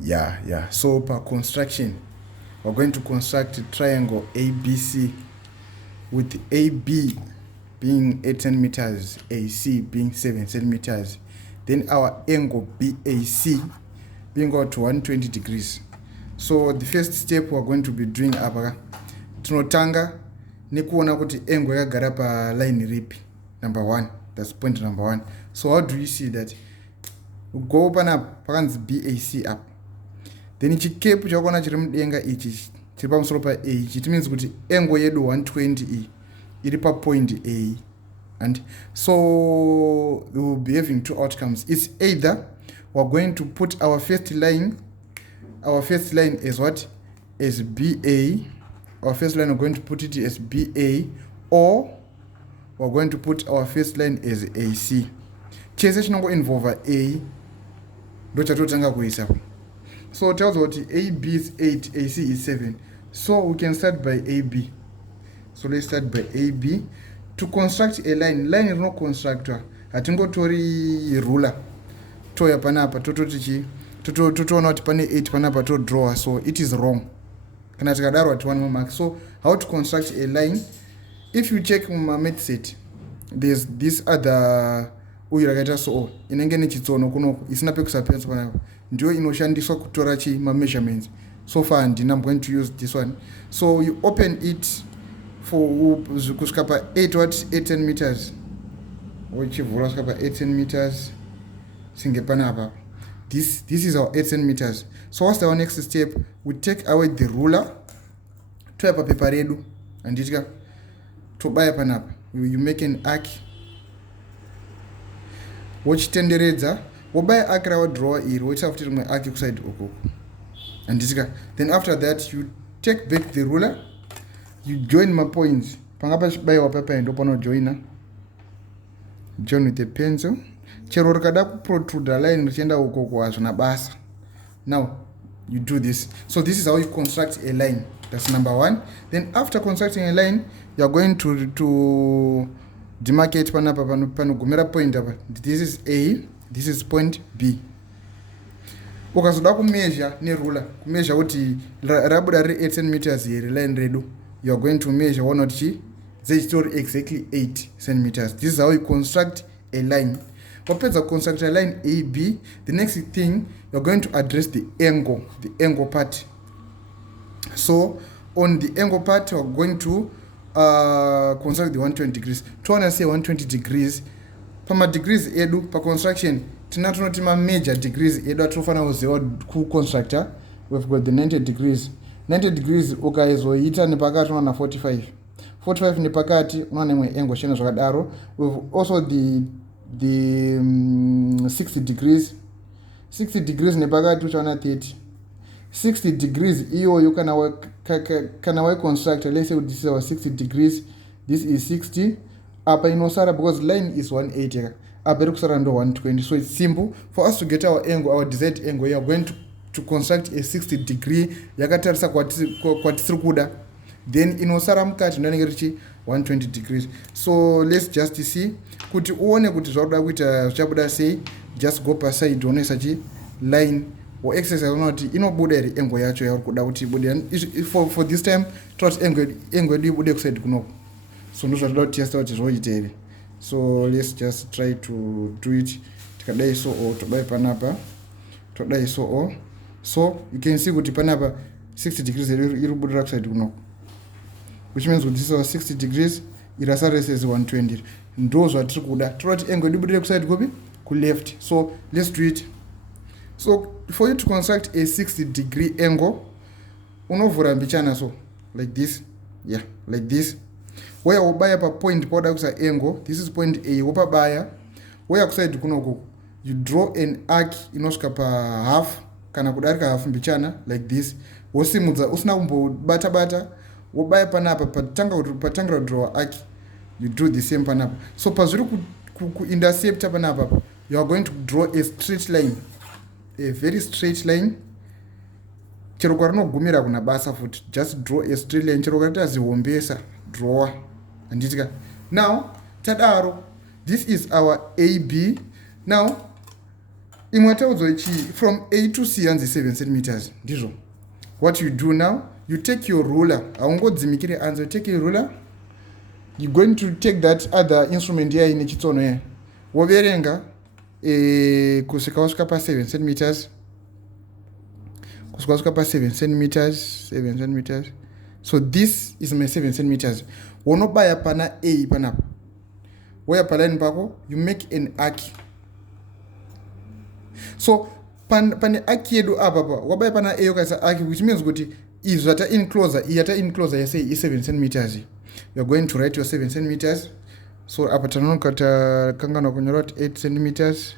Yeah. So per construction, we're going to construct a triangle ABC with AB being 18 meters, AC being 7 centimeters. Then our angle BAC being out to 120 degrees. So the first step we're going to be doing apa tinotanga nekuona kuti angle yakagara pa line ripi. Number 1, that's point number 1. So how do you see that? Go panapa pakanzi BAC up. Then chikepu chakaona chiri mudenga ichi chiri pamusoro pa A ichi, it means kuti angle yedu 120 iyi iri pa point A. And so we will be having two outcomes. It's either we're going to put our first line as what? As BA. Our first line, we're going to put it as BA, or we're going to put our first line as AC. Chese chinongo involve A ndo chatotanga kuisa. So it tells what AB is 8, AC is 7. So we can start by AB. So let's start by AB. To construct a line is no constructor. Hatingotori ruler. Toya panapa tototichi totoona kuti pane 8 panapa to draw, so it is wrong. Kana tikadaro at 1 more mark. So how to construct a line? If you check my method set, there's this other uyirakaita so inenge nechitsono kunoko isina pekusapensa panapa ndio inoshandiswa kutora chi ma measurements. So far I'm going to use this one. So you open it for kusvika pa 8 meters, uchivhura kusvika pa 18 meters singe panapa. This is our 18 meters. So what's our next step? We take away the ruler, toya paper redu, and itika tobaya panapa. You make an arc. Wochitenderedza, wobaya arc rawa draw iri, wocha futi rimwe arc kuside uko. And itika. Then after that you take back the ruler, you join my points. Pangapa chibayiwa paper and open joiner. Join with the pencil. Chero rikada protrude line richienda uko kwazvona basa. Now you do this. So this is how you construct a line. That's number 1. Then after constructing a line, you are going to demarcate panapa panogumira point apa. This is A, this is point B. Ukazoda kumeasure neruler, kumeasure kuti rabuda re 18 meters here line redu, you are going to measure one not chi story exactly 8 centimeters. This is how you construct a line. Wapedza construct a line AB, the next thing you're going to address the angle part. So on the angle part, we're going to construct the 120 degrees. To want to say 120 degrees, pama degrees edu pa construction, tinatunoti ma major degrees edu atofana uzewa ku constructor. We've got the 90 degrees. 90 degrees ukaizoita nepakati unaona 45. 45 nepakati unaona imwe angle chena zvakadaro. We've also the 60 degrees. 60 degrees nepakati uchaona 30. 60 degrees iyoyo kana wa construct, let's say this is our 60 degrees, this is 60, apa inosara because line is 180, apa irikusara ndo 120. So it's simple for us to get our angle, our desired angle. We are going to construct a 60 degree yakatarisa kwatisiri kuda, then inosara mukati ndanenge richi 120 degrees. So let's just see kuti uone kuti zvakuda kuita zvichabuda sei. Just go per side unoisa chi line or exercise unoti inobuda iri angle yacho yauri kuda kuti ibude. For this time trot angle yedu ibude kuside kunoko. So ndo zvatoda kuti testa kuti zvoita iri. So let's just try to do it. Tikadai so o tobai panapa, todai so o. So you can see kuti panapa 60 degrees iri kubudira kuside kunoko, which means this is our 60 degrees, irasara says 120. Ndo zvatiri kuda. Trot angle ibudire kuside kupi ku left. So let's do it. So for you to construct a 60 degree angle, unovhura mbichana so like this, yeah, like this. Where ubaya pa point poda kusa angle, this is point A, wopabaya where kuside kunoko you draw an arc inosvika pa half kana kudarika half mbichana like this. Wosimudza usina kumbobata bata, wobaya panapa patanga draw arc, you do the same panapa. So pazuri ku intercept panapa, you are going to draw a straight line, a very straight line. Chero kwarinogumira kuna basa futi, just draw a straight line. Chero kwati azihombesa draw anditika. Now tadaro, this is our AB. Now imwe taudzwa ichi from A to C hanzi 7 centimeters ndizvo. What you do now, you take your ruler, haungodzimikire anze, you take your ruler, you're going to take that other instrument here in chitsono here, woverenga kusvika wasvika pa 7 centimeters, kusvika wasvika pa 7 centimeters, 7 centimeters. So this is my 7 centimeters. Unobaya pana A panapa, waya paline pako, you make an arc. So pane arc yedu apa pa wabaya pana A yokaisa arc, which means kuti is that in closer you say is 7 centimeters. You are going to write your 7 centimeters. So apa tanonokata kangana kunyora 8 centimeters.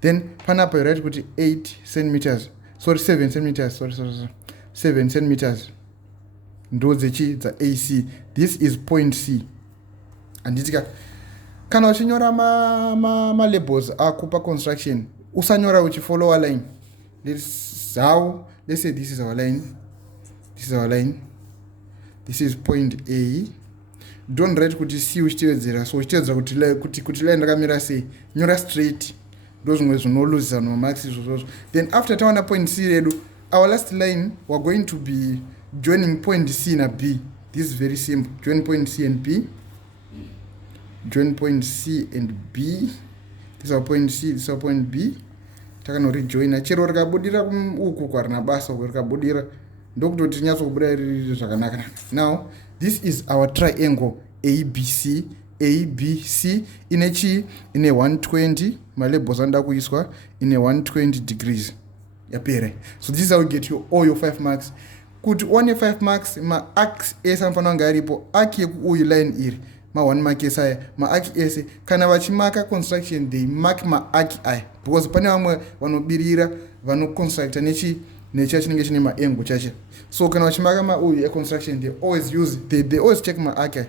Then panapa you write kuti 8 centimeters. Sorry, 7 centimeters. Sorry. 7 centimeters. Ndo zechi za AC. This is point C. Anditika kana uchinyora ma labels akupa construction, usanyora uchifollow a line. This is how, let's say this is our line. This is our line. This is point A. Don't write kuti C uchitevedzera. So uchitevedzera kuti line rakamira sei. Nyora straight. Those ones no lose no marks. Then after tawana point C redu, our last line we're going to be joining point C and B. This is very simple. Join point C and B. Join point C and B. This is our point C, this is our point B. Takano rejoin. Chero rakabudira uku kwarina basa rakabudira. Ndokutoti nyatso kubuda riri zvakanaka. Now, this is our triangle ABC. ABC in a 120. My labels anda kuiswa in a 120 degrees. Yapere. So this is how you get all your 5 marks. Kuti 5 marks ma arcs esa mfano ngaripo arc uyu line iri ma 1 mark esaya ma arc ese kana vachimaka construction they mark ma arc I, because pane vamwe vanobirira vano construct necha chinenge chine ma angle chacha. So kana vachimaka ma uyu construction they always check ma arc I,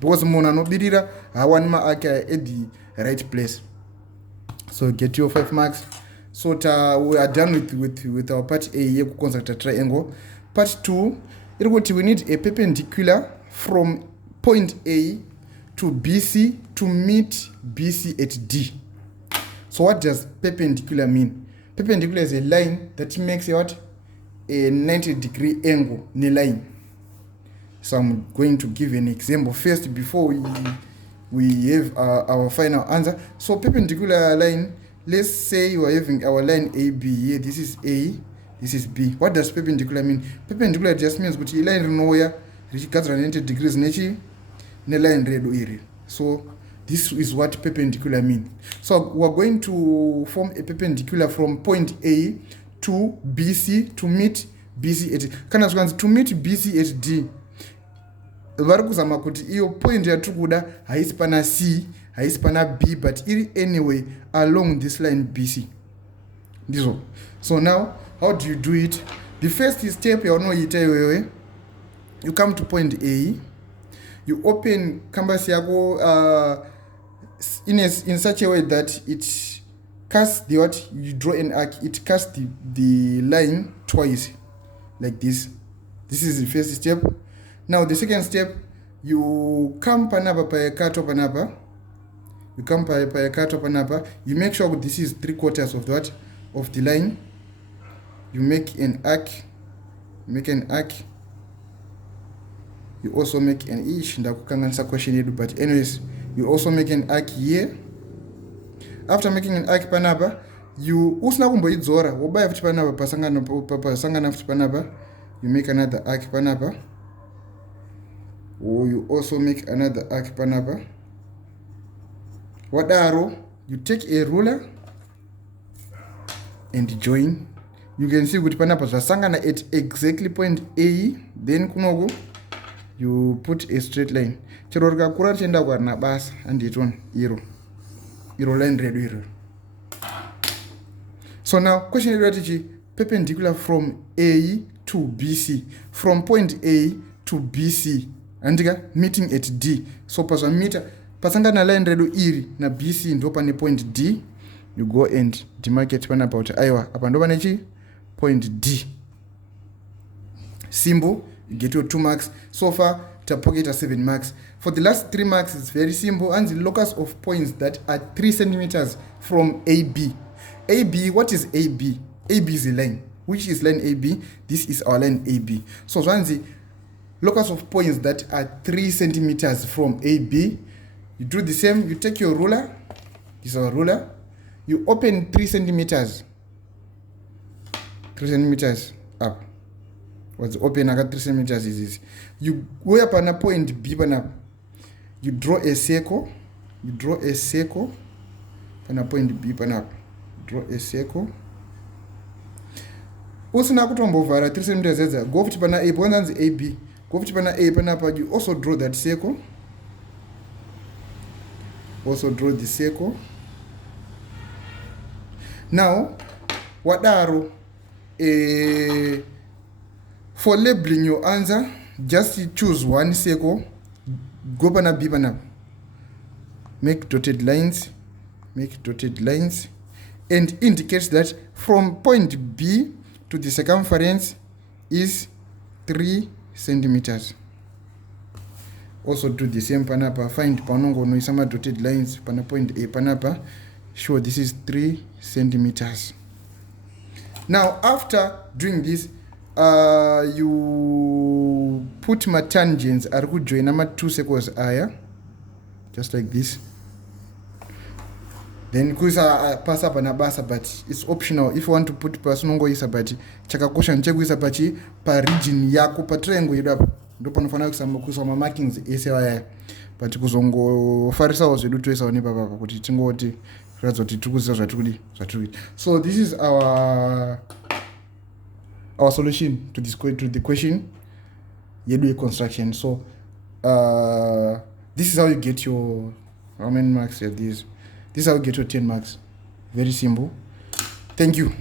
because munhu anobirira hawani ma arc I at the right place. So get your 5 marks. So we are done with our part A here, construct a triangle. Part 2, we need a perpendicular from point A to BC to meet BC at D. So what does perpendicular mean? Perpendicular is a line that makes a 90-degree angle in a line. So I'm going to give an example first before we have our final answer. So perpendicular line, let's say we are having our line AB here. This is A, this is B. What does perpendicular mean? Perpendicular just means that line rinoya richigadzira 90 degrees nechi ne line redu iri. So this is what perpendicular mean. So we are going to form a perpendicular from point A to BC to meet BC at D. Kana zvanzi to meet BC at D. Vari kuzama kuti iyo point yatikuda haisi pana C, haisi pana B, but iri anyway along this line BC. Ndizo. So now, how do you do it? The first step yaunoita iwewe, you come to point A, you open canvas yako in such a way that it casts the what? You draw an arc, it casts the line twice, like this. This is the first step. Now the second step, you come panapa payakato panapa. You come payakato panapa. You make sure this is 3/4 of that of the line. You make an arc. You also make an ish. Ndakukanganisa question yedu, but anyways, you also make an arc here. After making an arc panapa, you usna kumboidzora. Wobaya futi panapa pasangana futi panapa. You make another arc panapa. Or you also make another arc panapa. Wadaro, you take a ruler and join. You can see with panapa zasangana at exactly point A. Then kunogo, you put a straight line. Chirorga kura chenda kwa na bas and it one iro line redu. So now question strategy, perpendicular from A to BC, from point A to BC. Andika meeting at D. So pasangana line redu iri na BC ndo pane point D. You go and demarcate panapa uti aiwa apa ndo panechi point D. Simple, you get your 2 marks. So far tapocket 7 marks. For the last 3 marks it's very simple, and the locus of points that are 3 centimeters from AB. AB, what is AB? AB is a line. Which is line AB? This is our line AB. So once the locus of points that are 3 centimeters from AB, you do the same. You take your ruler. This is our ruler. You open 3 centimeters. 3 centimeters up. What's open? I got 3 centimeters is this. You go up on a point B, you draw a circle. You draw a circle on a point B, draw a circle. Also, now over 3 centimeters. Go to pana A, one AB. Go to pana A, you also draw that circle. Also draw the circle. Now, what are for labeling your answer? Just choose one circle. Go pana B, make dotted lines. Make dotted lines, and indicates that from point B to the circumference is 3 centimeters. Also do the same panapa. Find panongo no isama dotted lines pana point A panapa. Sure, this is 3 centimeters. Now after doing this, you put my tangents are good join number 2 circles aya, just like this. Then kuisa pass up and basa, but it's optional. If you want to put personal isabati, chakakosha nchegu isabati pa region yako pa triangle yidap. Ndopo nafana kusama markings ese, but kuzongo farisa wazidu tuwesa wani baba kuti tingo wati razoti tukuza zatudi. So this is our solution to the question yedu construction. So this is how you get your, how many marks are these? This is how you get your 10 marks. Very simple. Thank you.